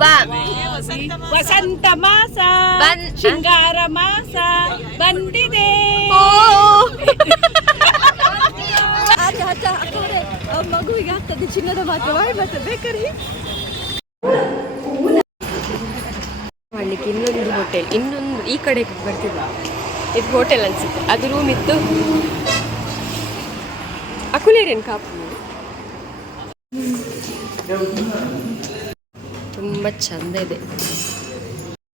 ಹಬ್ಬ ವಸಂತ ಮಾಸ ಶೃಂಗಾರ ಮಾಸ ಬಂದಿದೆ. ಓ. ಮಗುವಿಗೆ ಆಗ್ತದೆ ಚಿನ್ನದ ಮಾತ್ರ. ಮಾಡಿ ಮತ್ತೆ ಬೇಕರಿ ಮಾಡ್ಲಿಕ್ಕೆ ಇನ್ನೊಂದು ಹೋಟೆಲ್ ಇನ್ನೊಂದು ಈ ಕಡೆ ಬರ್ತಿದ್ದ ಇದು ಹೋಟೆಲ್ ಅನ್ಸುತ್ತೆ. ಅದು ರೂಮ್ ಇತ್ತು. ಅಕುಲೇರಿಯನ್ ಕಾಪು. ತುಂಬ ಚಂದ ಇದೆ.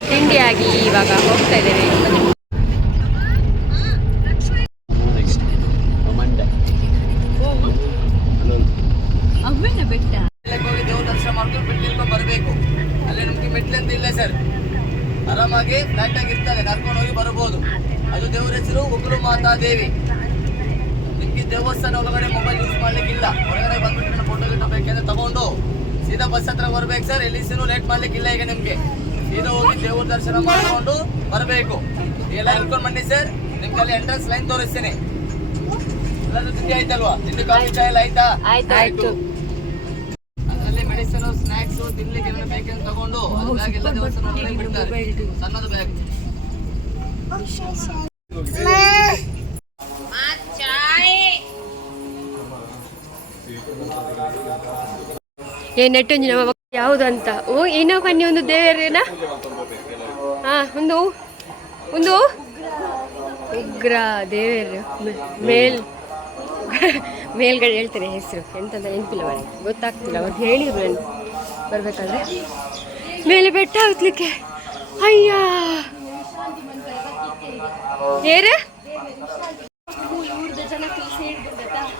ತಿಂಡಿಯಾಗಿ ಇವಾಗ ಹೋಗ್ತಾ ಇದ್ದೇವೆ ಬೆಟ್ಟ. ಹೋಗಿ ದೇವ್ರ ದರ್ಶನ ಮಾಡ್ಕೊಂಡು ಬಿಟ್ಟಿರ್ಕೊಂಡು ಬರಬೇಕು. ಅಲ್ಲಿ ನಮ್ಗೆ ಮೆಟ್ಲಂತ ಇಲ್ಲ ಸರ್. ಆರಾಮಾಗಿ ಫ್ಲಾಟ್ ಆಗಿ ಇರ್ತದೆ ಕರ್ಕೊಂಡು ಹೋಗಿ ಬರಬಹುದು ಅದು ದೇವರ ಹೆಸರು ಉಗುರು ಮಾತಾ ದೇವಿ. ನಿಮ್ಗೆ ದೇವಸ್ಥಾನ ಒಳಗಡೆ ಮೊಬೈಲ್ ಯೂಸ್ ಮಾಡ್ಲಿಕ್ಕಿಲ್ಲ. ಹೊರಗಡೆ ಬಂದ್ಬಿಟ್ಟು ನನ್ನ ಫೋಟೋ ಗಿಟೋ ಬೇಕಂದ್ರೆ ತಗೊಂಡು ಸೀದಾ ಬಸ್ ಹತ್ರ ಬರ್ಬೇಕು ಸರ್ ಎಲ್ಲಿ ಸೀನು ಲೇಟ್ ಮಾಡ್ಲಿಕ್ಕಿಲ್ಲ ಈಗ ನಿಮ್ಗೆ. ಸೀದಾ ಹೋಗಿ ದೇವ್ರ ದರ್ಶನ ಮಾಡಿಕೊಂಡು ಬರಬೇಕು. ಎಲ್ಲ ಇಟ್ಕೊಂಡು ಬನ್ನಿ ಸರ್ ನಿಮ್ಗೆ ಅಲ್ಲಿ ಎಂಟ್ರೆನ್ಸ್ ಲೈನ್ ತೋರಿಸ್ತೀನಿ. ಎಲ್ಲರೂ ತಿಂಡಿ ಆಯ್ತಲ್ವಾ? ತಿಂಡಿ ಕಾಫಿ ಚಾಯ್ ಎಲ್ಲ ಆಯ್ತಾ? ಆಯ್ತು ಅದರಲ್ಲಿ ಮೆಡಿಸಿನ್ ಸ್ನಾಕ್ಸ್ ತಿನ್ಲಿಕ್ಕೆ ಏನೇನು ಬೇಕಂತ ತಗೊಂಡು ಅದು ಬ್ಯಾಗ್ ಎಲ್ಲ ದೇವಸ್ಥಾನ ಬಿಡ್ತಾರೆ. ಸಣ್ಣದು ಬ್ಯಾಗ್ ಏ ನೆಟ್ಟೊಂಜಿ ನಮ್ಮ ಯಾವುದು ಅಂತ ಓ ಏನೋ ಕನ್ನಿ ಒಂದು ದೇವರೇನ? ಹಾ ಒಂದು ಒಂದು ಉಗ್ರ ದೇವರು ಮೇಲ್. ಮೇಲ್ಗಡೆ ಹೇಳ್ತಾರೆ ಹೆಸರು. ಎಂತಂತ ನೆನಪಿಲ್ಲ ಅವರಿಗೆ ಗೊತ್ತಾಗ್ತಿಲ್ಲ ಅವ್ರು ಹೇಳಿದ್ರು ನಾನು ಬರ್ಬೇಕಾದ್ರೆ. ಮೇಲೆ ಬೆಟ್ಟ ಹತ್ಲಿಕ್ಕೆ. ಅಯ್ಯ! ಏರ?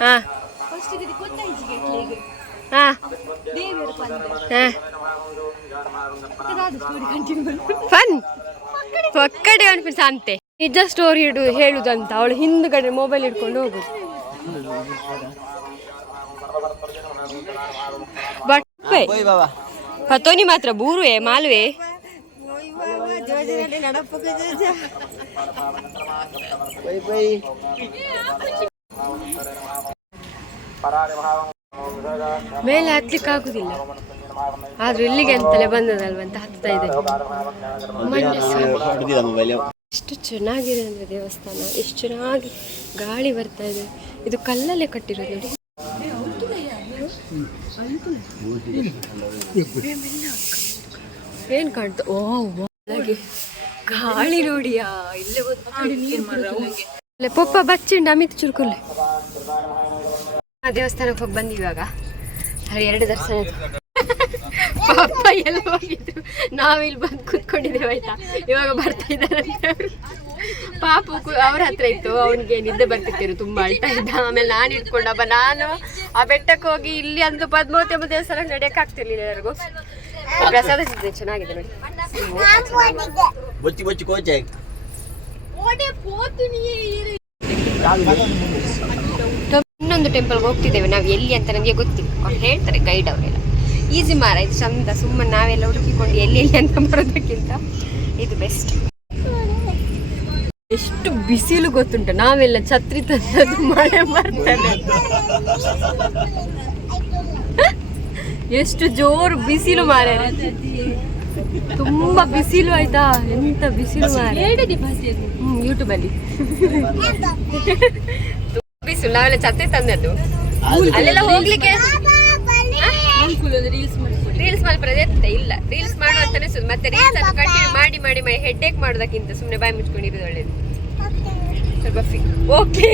ಹಾ. ಹಾ. ಫನ್ ಒಕ್ಕಡೆ ಅನ್ಪಿಸ್ ಅಂತೆ. ನಿಜ ಸ್ಟೋರಿ ಇಡು ಹೇಳುದಂತ. ಅವಳು ಹಿಂದ್ಗಡೆ ಮೊಬೈಲ್ ಇಟ್ಕೊಂಡು ಹೋಗುದು. ಬಟ್ ಪತೋನಿ ಮಾತ್ರ ಬೂರುವೆ ಮಾಲ್ವೆ? ಮೇಲೆ ಹತ್ಲಿಕ್ಕೆ ಆಗುದಿಲ್ಲ. ಆದ್ರೂ ಇಲ್ಲಿಗೆ ಅಂತಲೇ ಬಂದದಲ್ವ ಅಂತ ಹತ್ತಾ ಇದೆ ಎಷ್ಟು ಚೆನ್ನಾಗಿದೆ ಅಂದ್ರೆ ದೇವಸ್ಥಾನ. ಎಷ್ಟು ಚೆನ್ನಾಗಿ ಗಾಳಿ ಬರ್ತಾ ಇದೆ. ಇದು ಕಲ್ಲಲ್ಲೇ ಕಟ್ಟಿರೋದು ನೋಡಿ. ಏನ್ ಕಾಣ್ತು? ಓ ಗಾಳಿ ನೋಡಿಯಾ? ಇಲ್ಲೇ ಪಪ್ಪ ಬಚ್ಚಿಂಡ ಅಮಿತ್ ಚುರುಕುಲ್ಲೆ ದೇವಸ್ಥಾನಕ್ಕೆ ಹೋಗಿ ಬಂದು ಇವಾಗ. ಅಲ್ಲಿ ಎರಡು ದರ್ಶನ ಆಯ್ತು. ಪಾಪ ಎಲ್ಲ ಹೋಗಿದ್ರು. ನಾವಿಲ್ಲಿ ಬಂದು ಕುತ್ಕೊಂಡಿದ್ದೇವೆ ಆಯ್ತಾ? ಇವಾಗ ಬರ್ತಾ ಇದ್ದಾರೆ ಪಾಪ ಅವ್ರ ಹತ್ರ ಇತ್ತು. ಅವನಿಗೆ ನಿದ್ದೆ ಬರ್ತಿತ್ತು ತುಂಬಾ ಅಳ್ತಾ ಇದ್ದ. ಆಮೇಲೆ ನಾನು ಇಟ್ಕೊಂಡಪ್ಪ ನಾನು ಆ ಬೆಟ್ಟಕ್ಕೆ ಹೋಗಿ ಇಲ್ಲಿ ಅಂತೂ ಪದ್ಮಾವತಿ ದೇವಸ್ಥಾನ ನಡೆಯಕ್ಕೆ ಆಗ್ತಿರ್ಲಿಲ್ಲ ಎಲ್ಲರಿಗೂ ಪ್ರಸಾದ ಸಿಗ್ತದೆ ಚೆನ್ನಾಗಿದೆ ನೋಡಿ. ಬೊಚ್ಚಿ ಬೊಚ್ಚಿ ಕೋಚೆ. ಇನ್ನೊಂದು ಟೆಂಪಲ್ಗೆ ಹೋಗ್ತಿದ್ದೇವೆ. ನಾವು ಎಲ್ಲಿ ಅಂತ ನನಗೆ ಗೊತ್ತಿಲ್ಲ. ಅವ್ರು ಹೇಳ್ತಾರೆ ಗೈಡ್ ಅವರೆಲ್ಲ. ಈಸಿ ಮಾರ ಇದು ಚಂದ. ಸುಮ್ಮನೆ ನಾವೆಲ್ಲ ಹುಡುಕಿಕೊಂಡು ಎಲ್ಲಿ ಎಲ್ಲಿ ಅಂತ ಬರೋದಕ್ಕಿಂತ ಇದು ಬೆಸ್ಟ್ ಎಷ್ಟು ಬಿಸಿಲು ಗೊತ್ತುಂಟು. ನಾವೆಲ್ಲ ಛತ್ರಿ ತಂದದ್ದು ಮಳೆ ಬರ್ತದೆ ಎಷ್ಟು ಜೋರು ಬಿಸಿಲು ಮಾರೆ ತುಂಬಾ ಬಿಸಿಲು ಆಯ್ತಾ? ಎಂತ ಬಿಸಿಲು ಮಾರೆ ಹ್ಮ್ ಯೂಟ್ಯೂಬಲ್ಲಿ ಬಿಸಿಲು ನಾವೆಲ್ಲ ಚತೆ ತಂದದ್ದು. ಅಲ್ಲೆಲ್ಲ ಹೋಗ್ಲಿಕ್ಕೆ ರೀಲ್ಸ್ ಮಾಡಿ ಪ್ರದೇಶ ಇಲ್ಲ. ರೀಲ್ಸ್ ಮಾಡುವಂತಾನೆ ಸುಮ್ಮನೆ ಮತ್ತೆ ರೀಲ್ಸ್ ಅನ್ನು ಕಂಟಿನ್ಯೂ ಮಾಡಿ ಮಾಡಿ ಮಾಡಿ ಹೆಡ್ಡೇಕ್ ಮಾಡೋದಕ್ಕಿಂತ ಸುಮ್ಮನೆ ಬಾಯಿ ಮುಚ್ಕೊಂಡಿರೋದು ಒಳ್ಳೇದು. ಸ್ವಲ್ಪ ಫಿ ಓಕೆ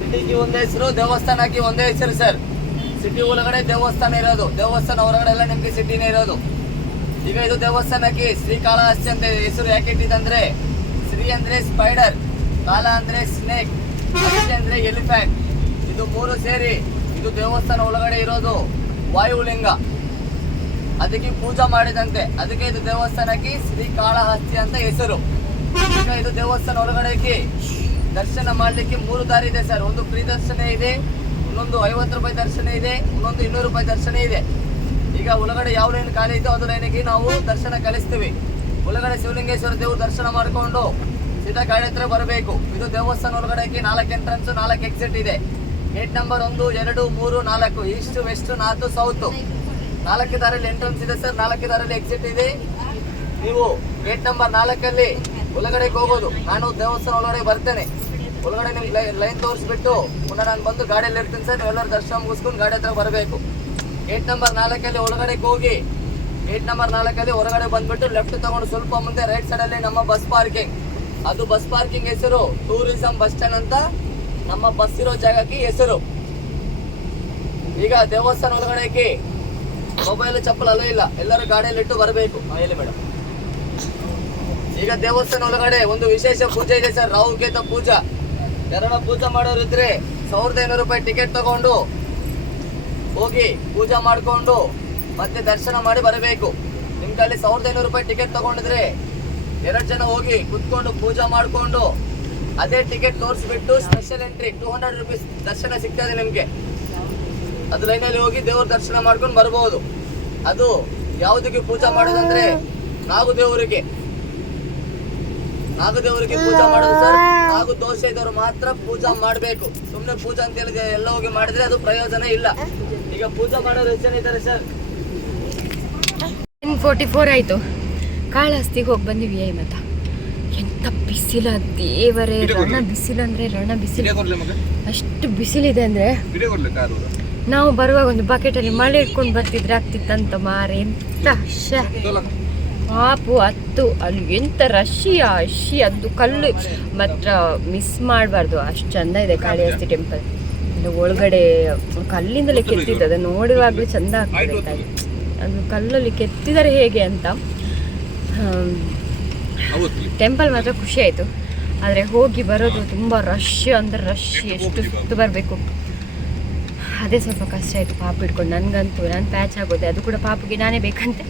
ಸಿಟಿಗೆ ಒಂದೇ ಹೆಸರು ದೇವಸ್ಥಾನಕ್ಕೆ ಒಂದೇ ಹೆಸರು ಸರ್. ಸಿಟಿ ಒಳಗಡೆ ದೇವಸ್ಥಾನ ಇರೋದು. ದೇವಸ್ಥಾನ ಹೊರಗಡೆ ಎಲ್ಲ ನಿಮ್ಗೆ ಸಿಟಿನೇ ಇರೋದು. ಈಗ ಇದು ದೇವಸ್ಥಾನಕ್ಕೆ ಶ್ರೀಕಾಳಹಸ್ತಿ ಅಂತ ಹೆಸರು ಯಾಕೆ ಇಟ್ಟಿದಂದ್ರೆ ಶ್ರೀ ಅಂದ್ರೆ ಸ್ಪೈಡರ್ ಕಾಲ ಅಂದ್ರೆ ಸ್ನೇಕ್ ಅಂದ್ರೆ ಎಲಿಫೆಂಟ್ ಇದು ಮೂರು ಸೇರಿ ಇದು ದೇವಸ್ಥಾನ ಒಳಗಡೆ ಇರೋದು ವಾಯುಲಿಂಗ. ಅದಕ್ಕೆ ಪೂಜಾ ಮಾಡಿದಂತೆ. ಅದಕ್ಕೆ ಇದು ದೇವಸ್ಥಾನಕ್ಕೆ ಶ್ರೀ ಕಾಳಹಸ್ತಿ ಅಂತ ಹೆಸರು. ಈಗ ಇದು ದೇವಸ್ಥಾನ ಒಳಗಡೆಗೆ ದರ್ಶನ ಮಾಡ್ಲಿಕ್ಕೆ ಮೂರು ದಾರಿ ಇದೆ ಸರ್. ಒಂದು ಫ್ರೀ ದರ್ಶನ ಇದೆ, ಇನ್ನೊಂದು ಐವತ್ತು ರೂಪಾಯಿ ದರ್ಶನ ಇದೆ, ಇನ್ನೊಂದು ಇನ್ನೂರು ರೂಪಾಯಿ ದರ್ಶನ ಇದೆ. ಈಗ ಒಳಗಡೆ ಯಾವ ಲೈನ್ ಖಾಲಿ ಇದೆಯೋ ಅದು ಲೈನಿಗೆ ನಾವು ದರ್ಶನ ಕಲಿಸ್ತೀವಿ ಒಳಗಡೆ ಶಿವಲಿಂಗೇಶ್ವರ ದೇವ್ರ ದರ್ಶನ ಮಾಡಿಕೊಂಡು ಸೀದಾ ಗಾಡಿ ಹತ್ರ ಬರಬೇಕು. ಇದು ದೇವಸ್ಥಾನ ಒಳಗಡೆಗೆ ನಾಲ್ಕು ಎಂಟ್ರೆನ್ಸ್ ನಾಲ್ಕು ಎಕ್ಸಿಟ್ ಇದೆ. ಗೇಟ್ ನಂಬರ್ ಒಂದು, ಎರಡು, ಮೂರು, ನಾಲ್ಕು ಈಸ್ಟ್ ವೆಸ್ಟ್ ನಾರ್ತ್ ಸೌತ್ ನಾಲ್ಕು ದಾರಲ್ಲಿ ಎಂಟ್ರೆನ್ಸ್ ಇದೆ ಸರ್ ನಾಲ್ಕು ದಾರಲ್ಲಿ ಎಕ್ಸಿಟ್ ಇದೆ. ನೀವು ಗೇಟ್ ನಂಬರ್ ನಾಲ್ಕಲ್ಲಿ ಒಳಗಡೆಗೆ ಹೋಗೋದು. ನಾನು ದೇವಸ್ಥಾನ ಒಳಗಡೆ ಬರ್ತೇನೆ. ಒಳಗಡೆ ನಿಮ್ಗೆ ಲೈನ್ ತೋರಿಸ್ಬಿಟ್ಟು ನಾನು ಬಂದು ಗಾಡಿಯಲ್ಲಿ ಇರ್ತೀನಿ ಸರ್ ನೀವೆಲ್ಲರೂ ದರ್ಶನ ಮುಗಿಸ್ಕೊಂಡು ಗಾಡಿ ಹತ್ರ ಬರಬೇಕು. ಗೇಟ್ ನಂಬರ್ ನಾಲ್ಕಲ್ಲಿ ಒಳಗಡೆ ಹೋಗಿ. ಗೇಟ್ ನಂಬರ್ ನಾಲ್ಕಲ್ಲಿ ಹೊರಗಡೆ ಬಂದ್ಬಿಟ್ಟು ಲೆಫ್ಟ್ ತಗೊಂಡು ಸ್ವಲ್ಪ ಮುಂದೆ ರೈಟ್ ಸೈಡ್ ಅಲ್ಲಿ ನಮ್ಮ ಬಸ್ ಪಾರ್ಕಿಂಗ್ ಅದು ಬಸ್ ಪಾರ್ಕಿಂಗ್ ಹೆಸರು ಟೂರಿಸಂ ಬಸ್ ಸ್ಟ್ಯಾಂಡ್ ಅಂತ ನಮ್ಮ ಬಸ್ ಇರೋ ಜಾಗಕ್ಕೆ ಹೆಸರು. ಈಗ ದೇವಸ್ಥಾನ ಒಳಗಡೆಗೆ ಮೊಬೈಲ್ ಚಪ್ಪಲ್ ಅಲ್ಲೂ ಇಲ್ಲ, ಎಲ್ಲರೂ ಗಾಡಿಯಲ್ಲಿ ಇಟ್ಟು ಬರಬೇಕು. ಹೇಳಿ ಮೇಡಮ್ ಈಗ ದೇವಸ್ಥಾನ ಒಳಗಡೆ ಒಂದು ವಿಶೇಷ ಪೂಜೆ ಇದೆ ಸರ್ ರಾಹುಕೇತ ಪೂಜಾ. ಯಾರನ್ನ ಪೂಜೆ ಮಾಡೋರಿದ್ರೆ ಸಾವಿರದ ಐನೂರು ರೂಪಾಯಿ ಟಿಕೆಟ್ ತಗೊಂಡು ಹೋಗಿ ಪೂಜೆ ಮಾಡಿಕೊಂಡು ಮತ್ತೆ ದರ್ಶನ ಮಾಡಿ ಬರಬೇಕು. ನಿಮ್ಗೆ ಸಾವಿರದ ಐನೂರು ರೂಪಾಯಿ ಟಿಕೆಟ್ ತಗೊಂಡಿದ್ರೆ ಎರಡು ಜನ ಹೋಗಿ ಕುತ್ಕೊಂಡು ಪೂಜೆ ಮಾಡಿಕೊಂಡು ಅದೇ ticket ತೋರಿಸ್ಬಿಟ್ಟು special entry two hundred rupees ದರ್ಶನ ಸಿಗ್ತದೆ ನಿಮ್ಗೆ. ಅದು ಲೈನಲ್ಲಿ ಹೋಗಿ ದೇವ್ರ ದರ್ಶನ ಮಾಡ್ಕೊಂಡು ಬರ್ಬೋದು. ಅದು ಯಾವುದಕ್ಕೆ ಪೂಜೆ ಮಾಡೋದಂದ್ರೆ ನಾಗದೇವರಿಗೆ. ನಾಗದೇವರಿಗೆ ಪೂಜಾ ಪೂಜೆ ಮಾಡೋದು ಸರ್ ನಾಗು ದೋಷ ಇದ್ದವರು ಮಾತ್ರ ಪೂಜಾ ಮಾಡಬೇಕು. ಸುಮ್ಮನೆ ಪೂಜಾ ಅಂತ ಹೇಳಿದ್ರೆ ಎಲ್ಲ ಹೋಗಿ ಮಾಡಿದ್ರೆ ಅದು ಪ್ರಯೋಜನ ಇಲ್ಲ. ಈಗ ಪೂಜೆ ಮಾಡೋರು ಎಷ್ಟು ಜನ ಇದ್ದಾರೆ ಸರ್? ಟೆನ್ ಫೋರ್ಟಿ ಫೋರ್ ಆಯಿತು. ಕಾಳಹಸ್ತಿಗೆ ಹೋಗಿ ಬಂದಿವಿ ಮತ. ಎಂಥ ಬಿಸಿಲ ದೇವರೇ ರಣ ಬಿಸಿಲು ಅಂದರೆ ರಣ ಬಿಸಿಲು ಅಷ್ಟು ಬಿಸಿಲಿದೆ ಅಂದರೆ ನಾವು ಬರುವಾಗ ಒಂದು ಬಕೆಟಲ್ಲಿ ಮಳೆ ಇಟ್ಕೊಂಡು ಬರ್ತಿದ್ರೆ ಆಗ್ತಿತ್ತಂತ ಮಾರೆ. ಎಂತ ಶ ಪಾಪು ಹತ್ತು ಅಲ್ಲಿ ಎಂತ ರಶಿ ಅಶಿ ಅದು ಕಲ್ಲು. ಮಾತ್ರ ಮಿಸ್ ಮಾಡಬಾರ್ದು. ಅಷ್ಟು ಚಂದ ಇದೆ ಕಾಳಿಹಸ್ತಿ ಟೆಂಪಲ್ ಅದು ಒಳಗಡೆ ಕಲ್ಲಿಂದಲೇ ಕೆತ್ತಿದ್ದು ಅದು ನೋಡುವಾಗಲೂ ಚಂದ ಆಗ್ತದೆ ಅದು ಕಲ್ಲಲ್ಲಿ ಕೆತ್ತಿದರೆ ಹೇಗೆ ಅಂತ? ಟೆಂಪಲ್ ಮಾತ್ರ ಖುಷಿ ಆಯಿತು. ಆದರೆ ಹೋಗಿ ಬರೋದು ತುಂಬ ರಶ್ ಅಂದ್ರೆ ರಶ್ ಎಷ್ಟು ಸುತ್ತು ಬರಬೇಕು? ಅದೇ ಸ್ವಲ್ಪ ಕಷ್ಟ ಆಯಿತು ಪಾಪ ಇಟ್ಕೊಂಡು ನನಗಂತೂ ನಾನು ಪ್ಯಾಚ್ ಆಗೋದೆ ಅದು ಕೂಡ ಪಾಪುಗೆ ನಾನೇ ಬೇಕಂತೆ.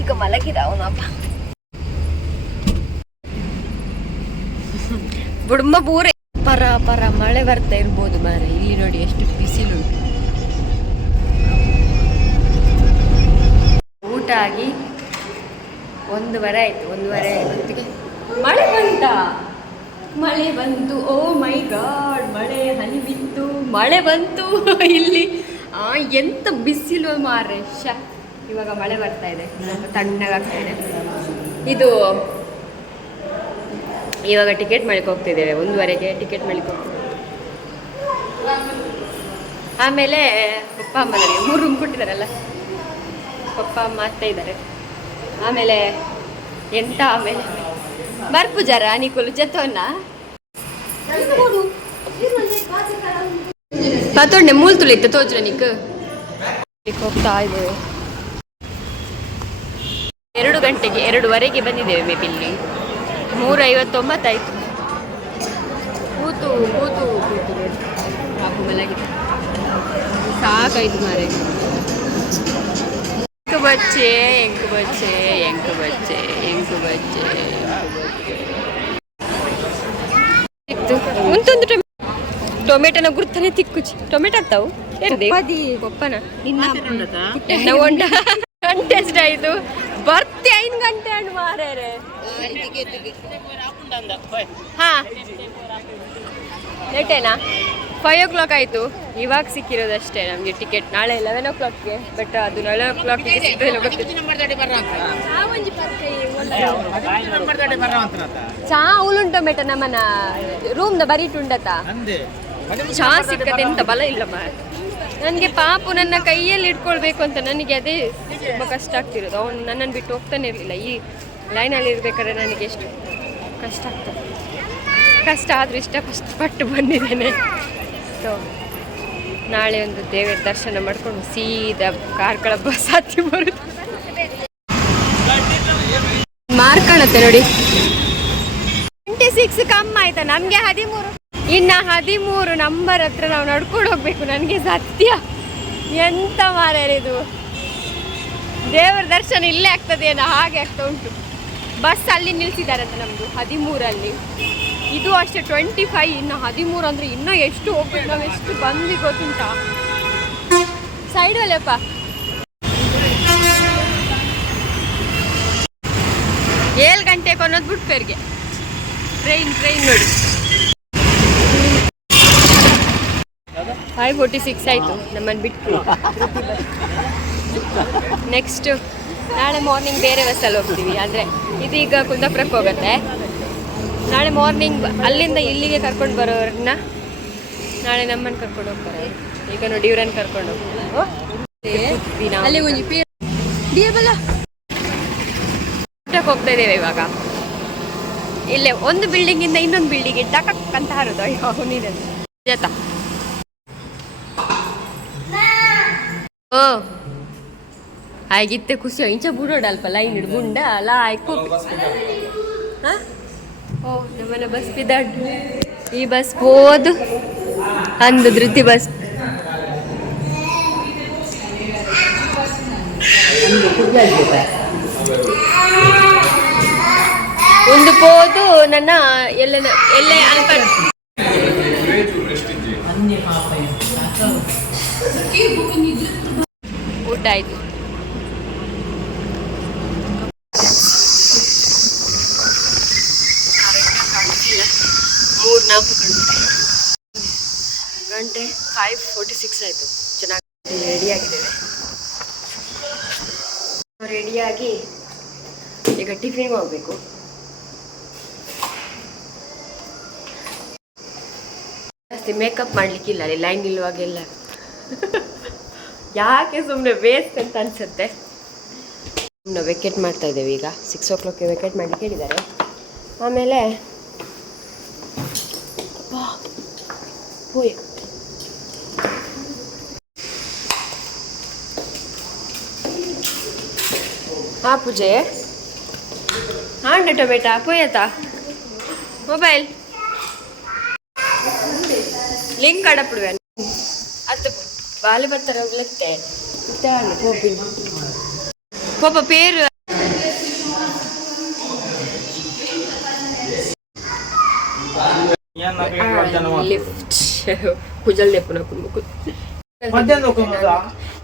ಈಗ ಮಲಗಿದ ಅವನು ಅಪ್ಪ. ಬುಡುಂಬ ಬೂರೆ ಪರ ಪರ ಮಳೆ ಬರ್ತಾ ಇರ್ಬೋದು ಮಾರೆ. ಇಲ್ಲಿ ನೋಡಿ ಎಷ್ಟು ಬಿಸಿಲುಂಟು ಊಟ ಆಗಿ ಒಂದೂವರೆ ಆಯ್ತು, ಒಂದೂವರೆ ಹೊತ್ತಿಗೆ. ಮಳೆ ಬಂತ? ಮಳೆ ಬಂತು. ಓ ಮೈ ಗಾಡ್, ಮಳೆ ಹನಿ ಬಿತ್ತು ಮಳೆ ಬಂತು. ಇಲ್ಲಿ, ಆ, ಎಂತ ಬಿಸಿಲು ಮಾರೆ. ಶ, ಇವಾಗ ಮಳೆ ಬರ್ತಾ ಇದೆ. ತಣ್ಣಗಾಗ್ತಾ ಇದೆ. ಇದು ಇವಾಗ ಟಿಕೆಟ್ ಮಾಡ್ಲಿಕ್ಕೆ ಹೋಗ್ತಿದ್ದೇವೆ, ಒಂದುವರೆಗೆ ಟಿಕೆಟ್ ಮಾಡ್ಲಿಕ್ಕೆ ಆಮೇಲೆ ಪಪ್ಪ ಅಮ್ಮ ನನಗೆ ಮೂರು ರೂಮ್ ಕೊಟ್ಟಿದ್ದಾರಲ್ಲ, ಪಪ್ಪ ಅಮ್ಮ ಅತ್ತೆ ಇದ್ದಾರೆ. ಆಮೇಲೆ ಎಂಟ, ಆಮೇಲೆ ಬರ್ಪುಜಾರ ನಿಕುಲು ಜತೋನ್ನ. ಪತೋಣ್ಣೆ ಮೂಲ್ ತುಳಿತ ತೋಜ್ರ ನಿಕ್ ಹೋಗ್ತಾ ಇದ್ದೇವೆ. ಎರಡು ಗಂಟೆಗೆ ಎರಡುವರೆಗೆ ಬಂದಿದ್ದೇವೆ ಮೇಬಿ ಇಲ್ಲಿ ಮೂರ ಐವತ್ತೊಂಬತ್ತಾಯ್ತು ಕೂತು ಕೂತು ಕೂತು. ಪಾಪು ಮಲಗಿದೆ. ಸಾಕಾಯ್ತು ಮಾರೆ. ಎಂಕು ಬಚ್ಚೆ ಎಂಕು ಬಚ್ಚೆ ಎಂಕು ಬಚ್ಚೆ ಎಂಕು ಬಚ್ಚೆ ಸಿಕ್ತು ಉಂತೊಂದು ಟೊಮೆ ಟೊಮೆಟೊನ ಗುರ್ತನೆ ತಿಕ್ಕುಚಿ. ಟೊಮೆಟೊ ಆಗ್ತಾವು? ಎರ್ದಿ ಕೊಪ್ಪನ? ನಿನ್ನ ಕಂಟೆಸ್ಟ್ ಆಯ್ತು ಬರ್ತಿ ಐದು ಗಂಟೆ ಹಣ್ಣು ಮಾರ್ಯಾರೆ ಹಾ. ಲೇಟೇನಾ ಫೈವ್ ಓ ಕ್ಲಾಕ್ ಆಯಿತು. ಇವಾಗ ಸಿಕ್ಕಿರೋದಷ್ಟೇ ನಮಗೆ ಟಿಕೆಟ್ ನಾಳೆ ಲೆವೆನ್ ಓ ಕ್ಲಾಕ್ಗೆ ಬಟ್ ಅದು ಲೆವೆನ್ ಓ ಕ್ಲಾಕ್ಗೆ ಸಿಗ್ತದೆ ಚಾ ಉಳುಂಟು ಬೇಟ ನಮ್ಮನ ಬರೀಟ್ ಬರೀಟುಂಡತ ಚಾ ಸಿಕ್ಕದೆ ಎಂತ ಬಲ ಇಲ್ಲ ಮಾರ ನನಗೆ ಪಾಪು ನನ್ನ ಕೈಯಲ್ಲಿ ಇಟ್ಕೊಳ್ಬೇಕು ಅಂತ ನನಗೆ ಅದೇ ತುಂಬ ಕಷ್ಟ ಆಗ್ತಿರೋದು. ಅವನು ನನ್ನನ್ನು ಬಿಟ್ಟು ಹೋಗ್ತಾನೆ ಇರಲಿಲ್ಲ. ಈ ಲೈನಲ್ಲಿ ಇರಬೇಕಾದ್ರೆ ನನಗೆ ಎಷ್ಟು ಕಷ್ಟ ಆಗ್ತದೆ. ಕಷ್ಟ ಆದರೂ ಇಷ್ಟ ಕಷ್ಟಪಟ್ಟು ಬಂದಿದ್ದೇನೆ. ಸೊ ನಾಳೆ ಒಂದು ದೇವರ ದರ್ಶನ ಮಾಡಿಕೊಂಡು ಸೀದಾ ಕಾರ್ಕಳ ಬಸ್ ಹತ್ತಿ ಬರುತ್ತೆ ಮಾರ್ಕ್ ನೋಡಿ. ಟ್ವೆಂಟಿ ಸಿಕ್ಸ್ ಕಮ್ಮಿ ಆಯ್ತಾ? ನಮಗೆ ಹದಿಮೂರು. ಇನ್ನು ಹದಿಮೂರು ನಂಬರ್ ಹತ್ರ ನಾವು ನಡ್ಕೊಂಡು ಹೋಗ್ಬೇಕು ನನಗೆ ಸತ್ಯ. ಎಂತ ಮಾರಿದು ದೇವರ ದರ್ಶನ ಇಲ್ಲೇ ಆಗ್ತದೆ ಏನೋ, ಹಾಗೆ ಆಗ್ತಾ ಉಂಟು. ಬಸ್ ಅಲ್ಲಿ ಅಂತ ನಮ್ಮದು ಹದಿಮೂರಲ್ಲಿ. ಇದು ಅಷ್ಟೇ ಟ್ವೆಂಟಿ ಫೈವ್ ಇನ್ನು ಹದಿಮೂರು ಅಂದರೆ ಇನ್ನೂ ಎಷ್ಟು ಹೋಗ್ಬೇಕು ನಾವು, ಎಷ್ಟು ಬಂದ್ವಿ ಗೊತ್ತುಂಟಾ? ಸೈಡ್ ಅಲ್ಲಪ್ಪ. ಏಳು ಗಂಟೆಗೆ ಅನ್ನೋದು ಬಿಟ್ಟು ಟ್ರೈನ್ ಟ್ರೈನ್ ನೋಡಿ. ಫೈವ್ ಫೋರ್ಟಿ ಸಿಕ್ಸ್ ಆಯಿತು ನಮ್ಮನ್ನು ಬಿಟ್ಟು ನೆಕ್ಸ್ಟ್ ನಾಳೆ ಮಾರ್ನಿಂಗ್ ಬೇರೆ ಬಸ್ಸಲ್ಲಿ ಹೋಗ್ತೀವಿ. ಅಂದರೆ ಇದೀಗ ಕುಂದಾಪುರಕ್ಕೆ ಹೋಗುತ್ತೆ. ನಾಳೆ ಮಾರ್ನಿಂಗ್ ಅಲ್ಲಿಂದ ಇಲ್ಲಿಗೆ ಕರ್ಕೊಂಡು ಬರೋರನ್ನ ನಾಳೆ ನಮ್ಮನ್ನು ಕರ್ಕೊಂಡು ಹೋಗ್ತಾರೆ. ಈಗ ನೋಡಿ ಇವ್ರನ್ನ ಕರ್ಕೊಂಡು ಹೋಗ್ತೀವಿ ಊಟಕ್ಕೆ ಹೋಗ್ತಾ ಇದ್ದೇವೆ ಇವಾಗ. ಇಲ್ಲೇ ಒಂದು ಬಿಲ್ಡಿಂಗಿಂದ ಇನ್ನೊಂದು ಬಿಲ್ಡಿಂಗ್ ಟಕಕ್ ಅಂತ ಹಾರೋದು. ಅಯ್ಯೋ ನೀನಲ್ಲಿ ಜತ ಓ. ಖುಷಿ ಇಂಚ ಬುಡೋಡ ಅಲ್ಪ ಲೈನ್ ಹಿಡ್ ಗುಂಡ ಅಲ್ಲ ಆಯ್ಕೋ ಓ ನಮ್ಮನೆ ಬಸ್ ಬಿದ್ದಾಡ್. ಈ ಬಸ್ ಹೋದು. ಅಂದು ಧೃತಿ ಬಸ್ ಒಂದು ಪೋದು ನನ್ನ ಎಲ್ಲ ಎಲ್ಲೇ ಅಲ್ಪ ಊಟ ಆಯಿತು ಮೂರು ನಾಲ್ಕು ಗಂಟೆ. ಫೈವ್ ಫೋರ್ಟಿ ಸಿಕ್ಸ್ ಆಯಿತು. ಚೆನ್ನಾಗಿ ರೆಡಿಯಾಗಿದ್ದೇವೆ ರೆಡಿಯಾಗಿ ಈಗ ಟಿಫಿನ್ ಹೋಗಬೇಕು. ಜಾಸ್ತಿ ಮೇಕಪ್ ಮಾಡ್ಲಿಕ್ಕಿಲ್ಲ, ಅಲ್ಲಿ ಲೈನ್ ನಿಲ್ಲುವಾಗೆಲ್ಲ ಯಾಕೆ ಸುಮ್ಮನೆ ವೇಸ್ಟ್ ಅಂತ ಅನ್ಸುತ್ತೆ? ಸುಮ್ಮನೆ ವೆಕೆಟ್ ಮಾಡ್ತಾ ಇದ್ದೇವೆ ಈಗ. ಸಿಕ್ಸ್ ಓ ಕ್ಲಾಕ್ಗೆ ವೆಕೆಟ್ ಮಾಡಿ ಕೇಳಿದ್ದಾರೆ ಆಮೇಲೆ ಹೋಯ್. ಹಾ ಪೂಜೆ. ಹಾ ಟೊಮೆಟಾ ಪೋಯತಾ. ಮೊಬೈಲ್ ಲಿಂಕ್ ಅಡಪಿಡುವೆ ಬಾಲಿ ಬತ್ತರ ಹೋಗ್ಲತ್ತೆ ಇತ್ತಾಳೆ ಹೋಪಿನ ಪಾಪ ಪೇರು ಲಿಫ್ಟ್ ಕುಜಲ್ ಲೆಪ್ಪುನ ಕುಂಬು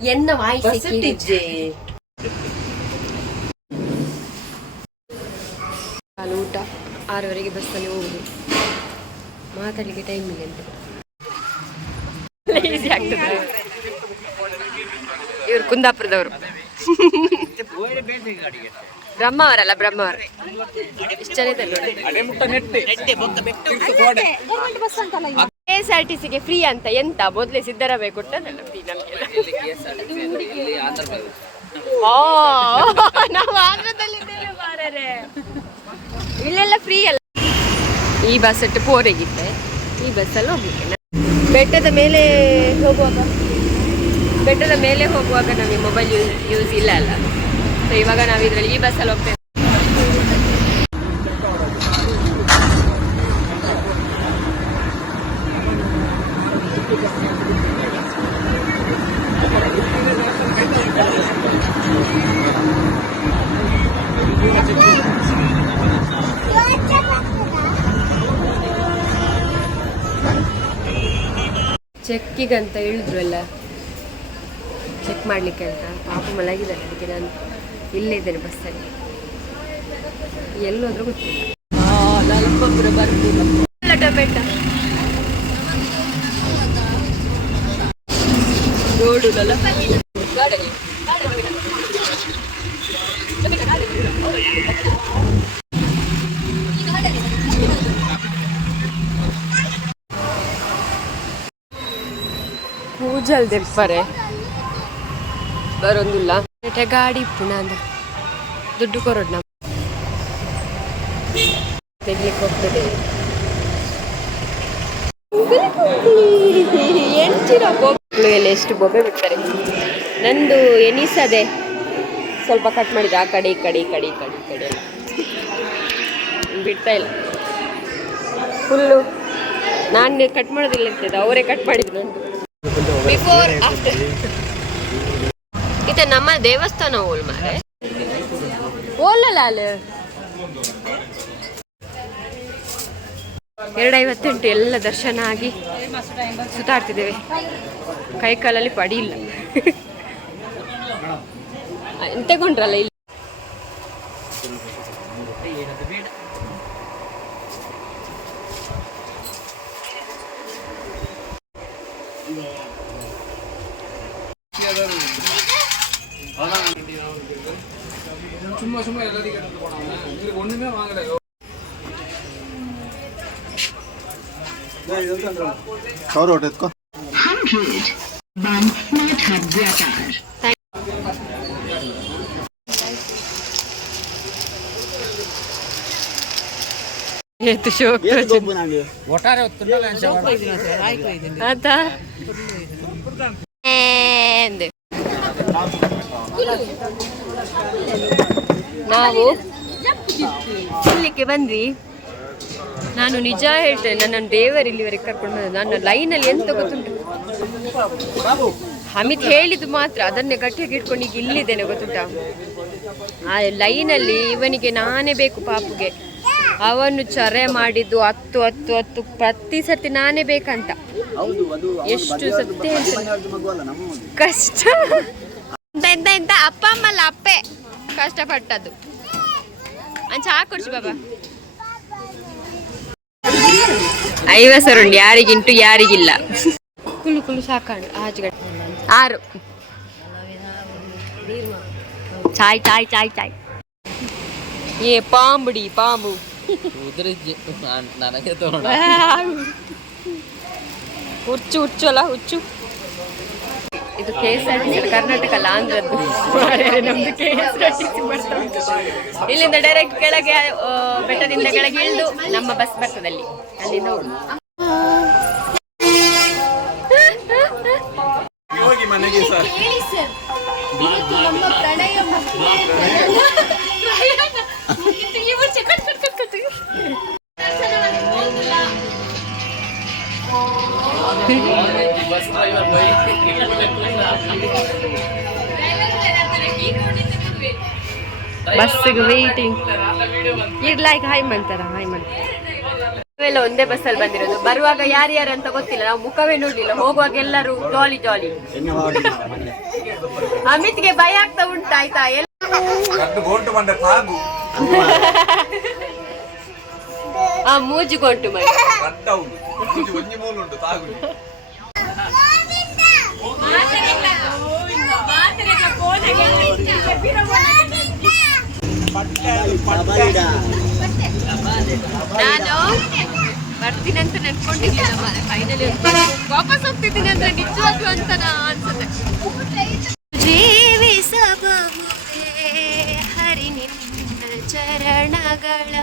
ಎನ್ನ ವಾಯ್ಸ್ ಕಾಲು ಊಟ ಆರುವರೆಗೆ ಬಸ್ಸಲ್ಲಿ ಹೋಗುದು ಮಾತಾಡ್ಲಿಕ್ಕೆ ಟೈಮ್ ಇಲ್ಲ ಅಂತ ಈಸಿ ಆಗ್ತದೆ ಇವ್ರು ಕುಂದಾಪುರದವರು. ಬ್ರಹ್ಮವರಲ್ಲ ಬ್ರಹ್ಮವರ. ಇಷ್ಟು ಜನ ಇದ್ದಾರೆ ಕೆ ಎಸ್ ಆರ್ ಟಿ ಸಿಗೆ ಫ್ರೀ ಅಂತ ಎಂತ? ಮೊದಲೇ ಸಿದ್ದರಾಮಯ್ಯ ಕೊಟ್ಟದಲ್ಲ ಫ್ರೀ ನಾವು ಆಂಧ್ರದಲ್ಲಿದ್ದೇವೆ ಮಾರರೆ. ಇಲ್ಲೆಲ್ಲ ಫ್ರೀ ಅಲ್ಲ. ಈ ಬಸ್ ಅಟ್ಟು ಪೋರೆಗಿದ್ದೆ. ಈ ಬಸ್ಸಲ್ಲಿ ಹೋಗ್ಲಿಕ್ಕೆ ಬೆಟ್ಟದ ಮೇಲೆ ಹೋಗುವಾಗ? ಬೆಟ್ಟದ ಮೇಲೆ ಹೋಗುವಾಗ ನಮಗೆ ಮೊಬೈಲ್ ಯೂಸ್ ಯೂಸ್ ಇಲ್ಲ ಅಲ್ಲ. ಸೊ ಇವಾಗ ನಾವು ಇದರಲ್ಲಿ ಈ ಬಸ್ಸಲ್ಲಿ ಹೋಗ್ತೇವೆ. ಚೆಕ್ಕಿಗಂತ ಹೇಳಿದ್ರು ಚೆಕ್ ಮಾಡಲಿಕ್ಕೆ ಅಂತ. ಪಾಪ ಮಲಗಿದ್ದಾನೆ ಅದಕ್ಕೆ ನಾನು ಇಲ್ಲೇ ಇದ್ದೇನೆ ಬಸ್ಸಲ್ಲಿ ಎಲ್ಲೋದ್ರೂ ಗೊತ್ತಿಲ್ಲ. ಟೊಮೆಟ ನೋಡುದಲ್ಲ ಬರೊಂದುಲ್ಲ ನೆಟೆ ಗಾಡಿ ಇಪ್ಪುನ ಅಂದ. ದುಡ್ಡು ಕೊರೋಡ್ ನಮ್ಮ ತೆಗ್ಲಿಕ್ಕೆ ಹೋಗ್ತದೆ ಎಂಚಿನ ಬೊಬ್ಬಳು ಎಲ್ಲ ಎಷ್ಟು ಬೊಬ್ಬೆ ಬಿಡ್ತಾರೆ. ನಂದು ಎನಿಸದೆ ಸ್ವಲ್ಪ ಕಟ್ ಮಾಡಿದ. ಆ ಕಡೆ, ಈ ಕಡೆ ಈ ಕಡೆ ಈ ಕಡೆ ಈ ಕಡೆ. ಬಿಡ್ತಾ ಇಲ್ಲ. ಫುಲ್ಲು ನಾನು ಕಟ್ ಮಾಡೋದಿಲ್ಲ ಇರ್ತದೆ ಅವರೇ ಕಟ್ ಮಾಡಿದ್ರು ಬಿಫೋರ್ ಆಫ್ಟರ್ ಮತ್ತೆ ನಮ್ಮ ದೇವಸ್ಥಾನ ಓಲ್ ಮಾರೆ. ಹೋಲಲ್ಲ ಎರಡೈವತ್ತೆಂಟು ಎಲ್ಲ ದರ್ಶನ ಆಗಿ ಸುತ್ತಾಡ್ತಿದ್ದೇವೆ. ಕೈ ಕಾಲಲ್ಲಿ ಪಡಿ ಇಲ್ಲ ತಗೊಂಡ್ರಲ್ಲ ಇಲ್ಲಿ? வருஷமா எல்லாத்தையும் கேட்டு போனாங்க இவருக்கு ஒண்ணுமே வாங்கல ಕವರ್ ಹೊಟ್ಟು ಎತ್ಕೋ ಎತ್ತು ಶೋಕ್ ಒಟ್ಟಾರೆ ಆತ ಎಂದು. ನಾವು ಇಲ್ಲಿಗೆ ಬಂದ್ವಿ. ನಾನು ನಿಜ ಹೇಳ್ತೇನೆ ನನ್ನ ದೇವರು ಇಲ್ಲಿವರೆಗೆ ಕರ್ಕೊಂಡು ಬಂದ ನನ್ನ ಲೈನಲ್ಲಿ ಎಂತ ಗೊತ್ತುಂಟು? ಅಮಿತ್ ಹೇಳಿದ್ದು ಮಾತ್ರ, ಅದನ್ನೇ ಗಟ್ಟಿಯಾಗಿ ಇಟ್ಕೊಂಡು ಈಗ ಇಲ್ಲಿದ್ದೇನೆ ಗೊತ್ತುಂಟ? ಆ ಲೈನಲ್ಲಿ ಇವನಿಗೆ ನಾನೇ ಬೇಕು ಪಾಪುಗೆ. ಅವನು ಚರೆ ಮಾಡಿದ್ದು ಹತ್ತು ಹತ್ತು ಹತ್ತು, ಪ್ರತಿ ಸತಿ ನಾನೇ ಬೇಕಂತ. ಎಷ್ಟು ಸತ್ಯ. ಕಷ್ಟ. ಎಂತ ಎಂತ ಅಪ್ಪ ಅಮ್ಮಲ್ಲ ಅಪ್ಪೆ ಕಷ್ಟಪಟ್ಟದ್ದು. ಅಂಚ ಹಾಕೊಡ್ಸಿ ಬಾಬಾ. ಐವಸರುಂಡು ಯಾರಿಗಿಂಟು ಯಾರಿಗಿಲ್ಲ. ಕುಲು ಕುಲು ಸಾಕಾಡು ಆಚುಗಟ್ಟೆ ಆರು. ಚಾಯ್ ಚಾಯ್ ಚಾಯ್ ಚಾಯ್. ಏ ಪಾಂಬುಡಿ ಪಾಂಬು. ನನಗೆ ತಗೊಂಡ. ಹುಚ್ಚು ಹುಚ್ಚು ಅಲ್ಲ ಹುಚ್ಚು. ಇದು K S R T C Karnataka ಅಲ್ಲ ಆಂಧ್ರದ್ದು. ನಮ್ದು K S R T C ಬರ್ತಾ ಉಂಟು. ಇಲ್ಲಿಂದ ಡೈರೆಕ್ಟ್ ಕೆಳಗೆ ಬೆಟ್ಟದಿಂದ ಕೆಳಗೆ ಇಳಿದು ನಮ್ಮ ಬಸ್ ಬರ್ತದಲ್ಲಿ ಅಲ್ಲಿಂದ ನೋಡು. ಹೋಗಿ ಬಸ್ಸಿಗೆ ವೇಟಿಂಗ್ ಇಡ್ಲೈಕ್ ಹಾಯ್ ಮಾಡ್ತಾರ ಹಾಯ್ ಮಾಡ್ತಾರ ನಾವೆಲ್ಲ ಒಂದೇ ಬಸ್ಸಲ್ಲಿ ಬಂದಿರೋದು. ಬರುವಾಗ ಯಾರ್ಯಾರು ಅಂತ ಗೊತ್ತಿಲ್ಲ. ನಾವು ಮುಖವೇ ನೋಡ್ಲಿಲ್ಲ. ಹೋಗುವಾಗ ಎಲ್ಲರೂ ಜಾಲಿ ಜಾಲಿ ಅಮಿತ್ಗೆ ಭಯ ಆಗ್ತಾ ಉಂಟು ಆಯ್ತಾ? ಎಲ್ಲ ಗೋಂಟು ಆ ಮೂಜಿಗೊಂಟು ಮನೆ ಅಡ್ಡ ಮಾತ್ರ ನಾನು ಬರ್ತೀನಿ ಅಂತ ನೆನ್ಕೊಂಡಿದ್ದಿಲ್ಲ ಫೈನಲಿ ವಾಪಸ್ ಹೋಗ್ತಿದ್ದೀನಿ ಅಂದ್ರೆ ನಿಜವಾಗ್ಲೂ ಅಂತ ಅನ್ಸುತ್ತೆ. ಹರಿ ನಿನ್ನ ಚರಣಗಳ?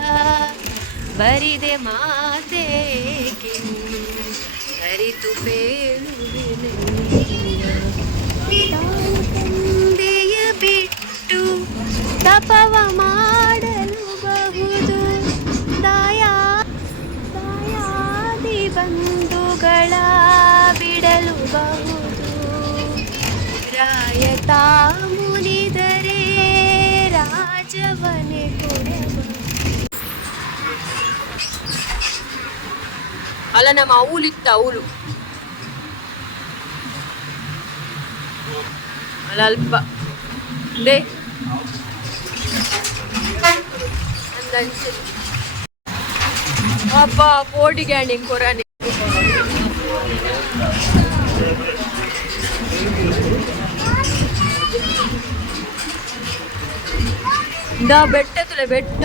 ಬರಿದೆ ಮಾತೆ ಅರಿತು ಬೇಳುವೆ ತಂದೆಯ ಬಿಟ್ಟು ತಪವ ಮಾಡಲು ಬಹುದು. ದಯಾ, ದಯಾದಿ ಬಂಧುಗಳ ಬಿಡಲು ಬಹುದು. ರಾಯತ ಮುನಿದರೆ ರಾಜವನೇ ಕೊಡಬಹುದು ಅಲ್ಲ, ನಮ್ಮ ಅವಲಿತ್ತ ಅವಳು ಅಲ್ಲ, ಅಲ್ಪ. ದೇ. ಅಪ್ಪ ಕೋಡಿ ಗ್ಯಾಂಡಿ ಕೊರಾನಿ. ದಾ ಬೆಟ್ಟ ಬೆಟ್ಟ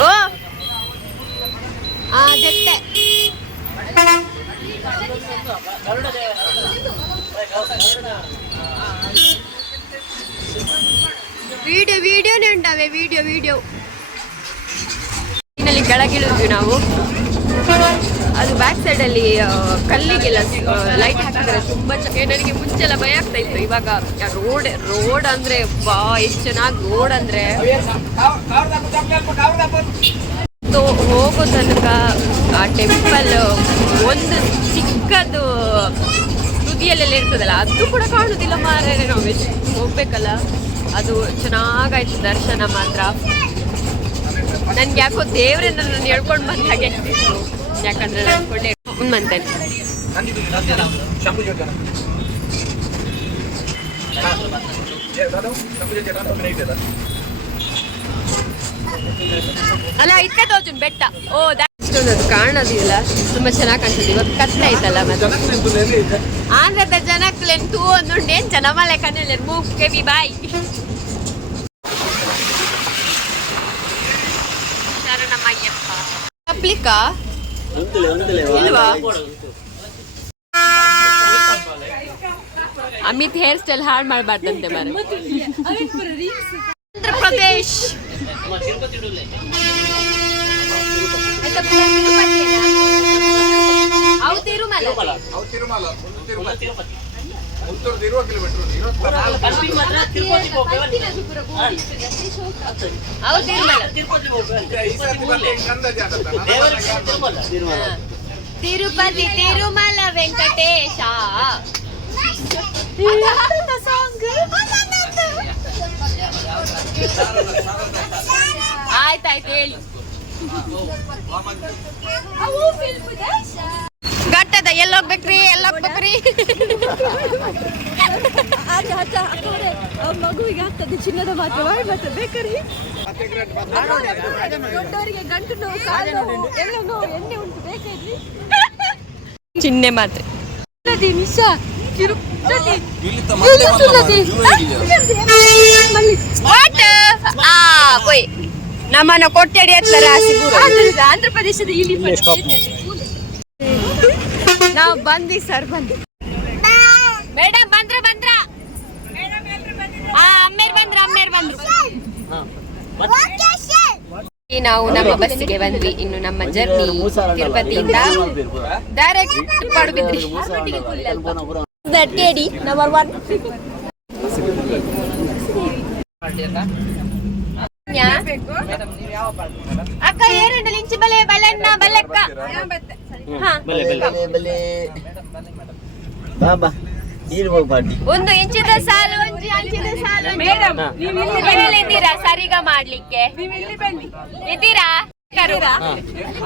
ಓ ಆ ದೆಟ್ಟೆ ವಿಡಿಯೋ ವಿಡಿಯೋನೇ ಉಂಟಾವೆ ವಿಡಿಯೋ ವಿಡಿಯೋ ಇಲ್ಲಿ ಕೆಳಗಿಳಿದ್ವಿ ನಾವು ಅದು ಬ್ಯಾಕ್ ಸೈಡ್ ಅಲ್ಲಿ ಆ, ಕಲ್ಲಿಗೆಲ್ಲ ಲೈಟ್ ಹಾಕಿದ್ರೆ ತುಂಬಾ ಚೆನ್ನಾಗಿ ನನಗೆ ಮುಂಚೆಲ್ಲ ಭಯ ಆಗ್ತಾ ಇತ್ತು. ಇವಾಗ ರೋಡ್ ರೋಡ್ ಅಂದ್ರೆ ಬಾ ಎಷ್ಟು ಚೆನ್ನಾಗಿ ರೋಡ್ ಅಂದ್ರೆ. ಹೋಗೋ ತನಕ ಆ ಟೆಂಪಲ್ ಒಂದು ಚಿಕ್ಕದು ತುದಿಯಲ್ಲೆಲ್ಲ ಇರ್ತದಲ್ಲ, ಅದು ಕೂಡ ಕಾಣುದಿಲ್ಲ ಮಾರೇ ನಾವು. ಎಷ್ಟು ಹೋಗ್ಬೇಕಲ್ಲ, ಅದು ಚೆನ್ನಾಗಾಯ್ತು ದರ್ಶನ ಮಾತ್ರ. ನನ್ಗೆ ಯಾಕೋ ದೇವ್ರೆ ನನ್ನ ಹೇಳ್ಕೊಂಡು ಬಂದ ಹಾಗೆ ಯಾಕಂದ್ರೆ ನಾನು ಕೊಂಡೆ ಮಂತಲ್ಲಿ ಅಲ್ಲ. ಇತ್ತೆ ತೋಚುನ್ ಬೆಟ್ಟ. ಓ ಇಷ್ಟೊಂದು ಅದು ಕಾಣೋದಿಲ್ಲ ತುಂಬಾ ಚೆನ್ನಾಗಿ ಕಾಣ್ತದೆ. ಇವಾಗ ಕತ್ಲಾಯ್ತಲ್ಲ ಮತ್ತೆ. ಆಂಧ್ರದ ಜನಕ್ಲೆಂತೂ ಒಂದು ಏನ್ ಜನ ಮಲೆ ಕಣ್ಣಲ್ಲಿ ಮೂಕ್ಕೆ ಬಿ ಬಾಯಿ. ಶರಣಮಯ್ಯಪ್ಪ. ಅಪ್ಲಿಕ ಇಲ್ವಾ? ಅಮಿತ್ ಹೇರ್ ಸ್ಟೈಲ್ ಹಾಳು ಮಾಡಬಾರ್ದಂತೆ ಮಾರ ಆಂಧ್ರ ಪ್ರದೇಶ್ ಆಯ್ತಾ, ತಿರುಪತಿನಾ? ಅವು ತಿರುಮಲ ಅವು ತಿರುಮಲ ಒಂದು ತಿರುಪತಿ ಪುತ್ತೂರು ಇರುವ ಕಿಲೋಮೀಟರ್ ಇರುವತ್ತ ಅವು ತಿರುಮಲ ಈ ತಿರುಪತಿ ತಿರುಮಲ ವೆಂಕಟೇಶ ಆಯ್ತಾಯ್ತು ಹೇಳಿ. ಗಟ್ಟದ ಎಲ್ಲೋಗ್ಬೇಕ್ರಿ ಎಲ್ಲೋಗ್ಬೇಕ್ರಿ ಮಗುವಿಗೆ ಆಗ್ತದೆ ಚಿನ್ನದ ಮಾತ್ರ ಮಾಡಿ ಮತ್ತೆ ಬೇಕರಿ ದೊಡ್ಡವರಿಗೆ ಗಂಟು ನೋವು ಕಾಲು ನೋವು ಎಲ್ಲ ನೋವು ಎಣ್ಣೆ ಉಂಟು ಬೇಕಾದ್ರಿ ಚಿಹ್ನೆ ಮಾತ್ರ. ನಮ್ಮನ್ನ ಕೊಟ್ಟಡಿ ಎತ್ತರ ಆಂಧ್ರ ಪ್ರದೇಶದ ಇಲ್ಲಿ ನಾವು ಬಂದ್ವಿ ಸರ್ ಬಂದ್ವಿ. ಮೇಡಮ್ ಬಂದ್ರ ಬಂದ್ರ? ಆ ಅಮ್ಮೇರ್ ಬಂದ್ರ ಅಮ್ಮೇರ್ ಬಂದ್ರು. ನಾವು ನಮ್ಮ ಬಸ್ಸಿಗೆ ಬಂದ್ವಿ. ಇನ್ನು ನಮ್ಮ ಜರ್ನಿ ತಿರುಪತಿಯಿಂದ ಡೈರೆಕ್ಟ್ ಪಡುಬಿದ್ರಿ ಕೆಡಿ ನಂಬರ್ ಒನ್ ಅಕ್ಕ ಏರಂಡಲ್ಲಿ ಲಿಂಚಿ ಬಲೆ ಬಲೆನ್ನ ಬಲೆಕ್ಕ ಹಾ. ಬಾಬಾ ಪಾಟಿ ಒಂದು ಇಂಚಿದ ಸಾಲು ಒಂದು ಅಂಚಿದ ಸಾಲು ಮೇಡಮ್ ಇದ್ದೀರಾ? ಸರಿಗ ಮಾಡ್ಲಿಕ್ಕೆ. ಇದ್ದೀರಾ?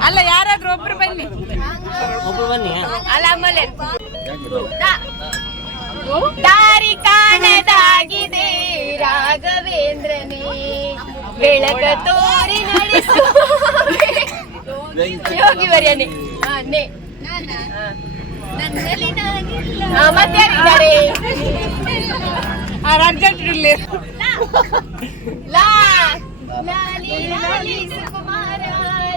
ಅಲ್ಲ ಯಾರಾದ್ರೂ ಒಬ್ರು ಬನ್ನಿ. ಅಲ್ಲ ಆಮೇಲೆ. ದಾ- ದಾರಿ ಕಾಣದಾಗಿದೆ ರಾಘವೇಂದ್ರನೇ. ಬೆಳಕ ತೋರಿ ನಡೆಸು. ಯೋಗಿ ಲಾಲಿ ಲಾಲಿ ಸುಕುಮಾರ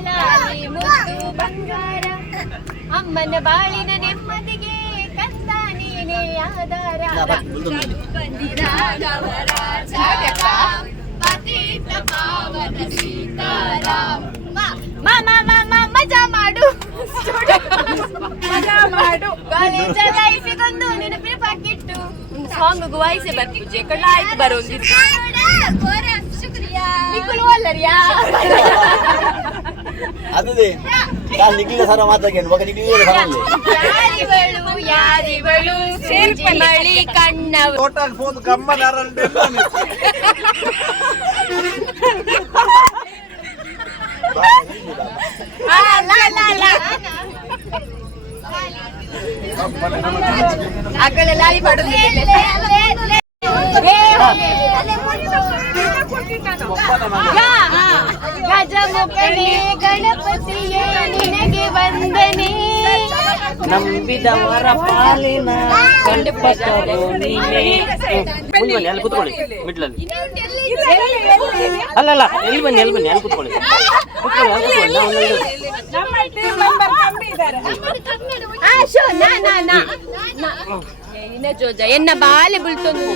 ಲಾಲಿ ಮುದ್ದು ಬಂಗಾರ. ಅಮ್ಮನ ಬಾಳಿನ ನೆಮ್ಮದಿಗೆ ಕಂದ ನೀನೇ ಆಧಾರ ಪತಿತ ಪಾವನ ಸೀತಾರಾಮ ಮ- ಮ- ಮ- ಮ- ಮಜಾ ಮಾಡು ಮಜಾ ಮಾಡು ಕಾಲೇಜ ಲೈಫಿಗೊಂದು ನೆನಪಿನ ಪಾಕಿಟ್ಟು ಸಾಂಗ್ ವಾಯ್ಸೆ ಬರ್ಪುಜೆ ಕಳ್ಳ ಆಯ್ತು ಬರೋಂಗಿತ್ತು ನಿಕ್ಕುಲು ಅಲ್ಲರಿಯಾ ಅದೇ ಕಾಲ್ ನಿಗ್ಲಿಲ್ಲ ಸರ ಮಾತಾಡ್ಕೊಂಡು ಬಗ ನಿಗ್ಲಿಲ್ಲ ಸರ ಯಾರಿವಳು ಮಳಿ ಕಣ್ಣವ ಫೋಟೋ ಫೋನ್ ಗಮ್ಮನಾರಂತೆ ಆ, ಲಾ, ಲಾ, ಲಾ. ಆ ಕಡೆ ಲಾಲಿ ಮಾಡೋದಿಲ್ಲ ಗಜಮುಖನೇ ಗಣಪತಿಯೇ ನಿನಗೆ ವಂದನೆ ನಂಬಿದವರ ಪಾಲಿನ ಕಂಡುಪಟ್ಟರು ನೀನೇ ಮುಂದೆ ಬನ್ನಿ ಅಲ್ಲಿ ಕೂತ್ಕೊಳ್ಳಿ ಮಿಡ್ಲಲ್ಲಿ ಅಲ್ಲ ಅಲ್ಲ ಎಲ್ಲಿ ಬನ್ನಿ ಎಲ್ಲಿ ಬನ್ನಿ ಅಲ್ಲಿ ಕೂತ್ಕೊಳ್ಳಿ ಕೂತ್ಕೊಳ್ಳಿ ಅಲ್ಲಿ ಕೂತ್ಕೊಳ್ಳಿ ನಾವು ಅಲ್ಲಿ- ಆ, ಶೋ, ನಾ, ನಾ, ನಾ. ನಾ. ಏ, ಇನ್ನ ಜೋಜ ಎನ್ನ ಬಾಲೆ ಬೀಳ್ತೊಂದು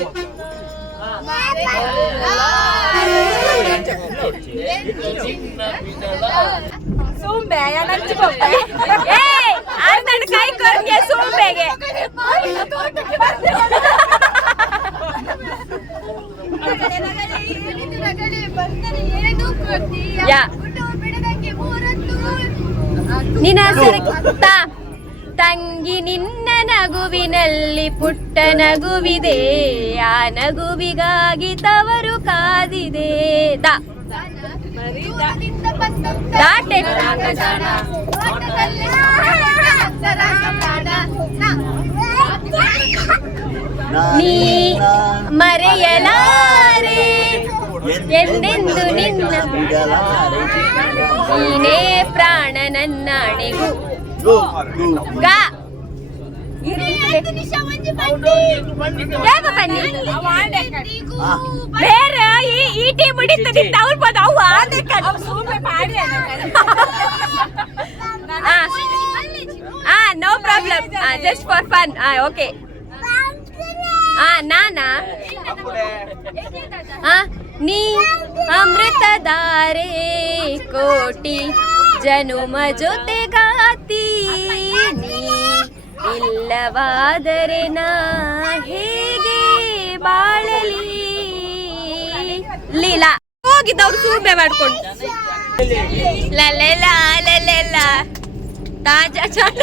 ಸೋಂಬೆ ಏಯ್, ಆರ್ನಡ್ ಕೈ ಕೊರ್ಗೆ ಸೂಪೆಗೆ. ನಿನ್ನ ತಾ. ತಂಗಿ ನಿನ್ನ ನಗುವಿನಲ್ಲಿ ಪುಟ್ಟ ನಗುವಿದೆ. ಆ ನಗುವಿಗಾಗಿ ತವರು ಕಾದಿದೆ. ದಾ. ದಾಟೆ. ನೀ ಮರೆಯಲಾರೆ ಎಂದೆಂದು ನಿನ್ನ ನೀನೇ ಪ್ರಾಣ ನನ್ನಾಣೆಗೂ ಗ ಬೇಗ ಬನ್ನಿ ಬೇರೆ ಈ ಈ ಟೀಮ್ ಹಿಡಿತದೆ ಅವ್ರು ಬಂದು ಅವು ಹಾ no problem just for fun ಹಾ ಓಕೆ ಹಾ ನಾನಾ? ಹಾ ನೀ ಅಮೃತಧಾರೆ ಕೋಟಿ ಜನುಮ ಜೊತೆಗಾತಿ. ನೀ ಇಲ್ಲವಾದರೆ ನಾ ಹೇಗೆ ಬಾಳಲಿ? ಲೀಲಾ. ಹೋಗಿದ್ದವ್ರು ಸೂಬೆ ಮಾಡ್ಕೊಂಡು. ಲಲೆಲ ಲಲೆಲ ತಾಜ ಚಂದ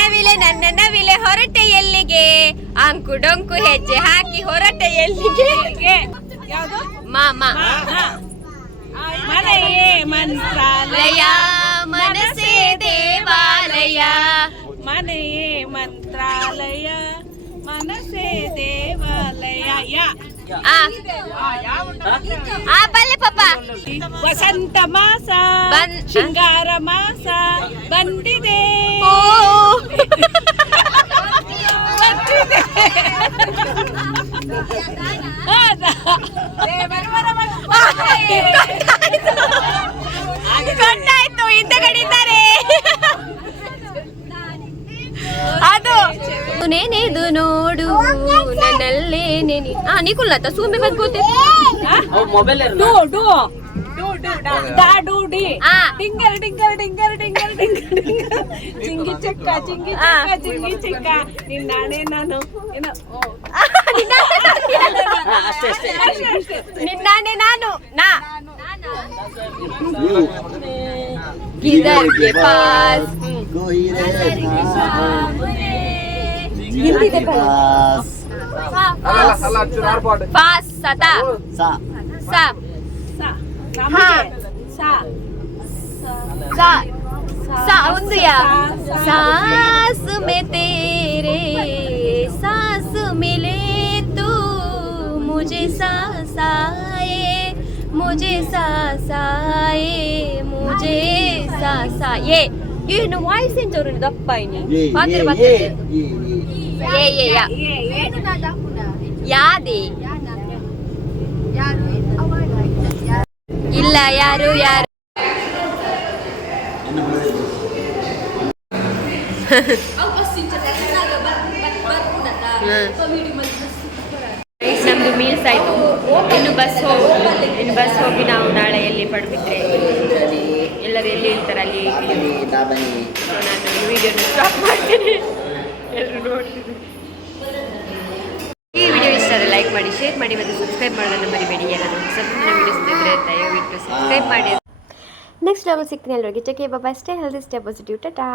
ನವಿಲೆ ನನ್ನ ನವಿಲೆ ಹೊರಟೆ ಎಲ್ಲಿಗೆ ಅಂಕು ಡೊಂಕು ಹೆಜ್ಜೆ ಹಾಕಿ ಹೊರಟೆ ಎಲ್ಲಿಗೆ ಮಾಮ. ಮನೆಯೇ ಮಂತ್ರಾಲಯ ಮನಸೇ ದೇವಾಲಯ. ಮನೆಯೇ ಮಂತ್ರಾಲಯ ಮನಸೇ ದೇವಾಲಯ. ಆ. ಆ ಬಲ್ಲೆ ಪಾಪ. ವಸಂತ ಮಾಸ ಶೃಂಗಾರ ಮಾಸ ಬಂದಿದೆ. ಹೌದಾ? ಗೊತ್ತಾಯ್ತು ಹಿಂದೆಗಡೆ ಇದ್ದಾರೆ ಅದು ನೆನೆದು ನೋಡು ನನ್ನಲ್ಲೇ ನೆನೆ ಆ ನಿಕುಲ್ನತ್ತ ಸೂಮಿ ಬಂದ್ಕೋತೆ ಅವ್ ಮೊಬೈಲ್ ಡು ಡು. ಡಿಂಗರ್ ಡಿಂಗರ್ ಡಿಂಗರ್ ಡಿಂಗರ್ ಡಿಂಗರ್ ಡಿಂಗರ್ ಚಿಂಗಿ ಚಕ್ಕ ಚಿಂಗಿ ಚಕ್ಕ ಚಿಂಗಿ ಚಕ್ಕ. ನಿನ್ನಾಣೆ ನಾನು ಏನೋ. ನಿನ್ನಾನೆ ನಾನು ನಾ. ಇದಕ್ಕೆ ಪಾಸ್. ಹಿಂದಿದೆ ಪಾಸ್. पाच साता सात साऊंड या सास मे तेरे सास मिले तू मुझे सासाए मुझे सासाए मुझे सासाए ये ये नवाई से जोरने दप्पाई ने बातें बातें ಏ ಏ ಯಾ ಯಾರು ಇಲ್ಲ ಯಾರು ಯಾರು? ನಮ್ದು ಮೀಲ್ಸ್ ಆಯ್ತು ಇನ್ನು ಬಸ್ ಹೋಗಿ ಇನ್ನು ಬಸ್ ಹೋಗಿ ನಾವು ನಾಳೆ ಎಲ್ಲಿ ಪಡ್ಬಿಟ್ರೆ ಎಲ್ಲರೂ ಎಲ್ಲಿ ಇರ್ತಾರೆ ಅಲ್ಲಿ? ನಾನು ಈ ವಿಡಿಯೋನ ಸ್ಟಾಪ್ ಮಾಡ್ತೀನಿ. ಈ ವಿಡಿಯೋ ಇಷ್ಟ ಆದರೆ ಲೈಕ್ ಮಾಡಿ ಶೇರ್ ಮಾಡಿ ಮತ್ತು ಸಬ್ಸ್ಕ್ರೈಬ್ ಮಾಡೋದನ್ನು ಮರಿಬೇಡಿ. ಎಲ್ಲರೂ ಸ್ವಲ್ಪ ವಿಡಿಯೋಸ್ ದಯವಿಟ್ಟು ಸಬ್ಸ್ಕ್ರೈಬ್ ಮಾಡಿ. ನೆಕ್ಸ್ಟ್ ಲೆವೆಲ್ ಸಿಗ್ತೀನಿ ಎಲ್ಲರಿಗೆ ಚೆಕ್ ಬಾಬಾ stay healthy stay positive tata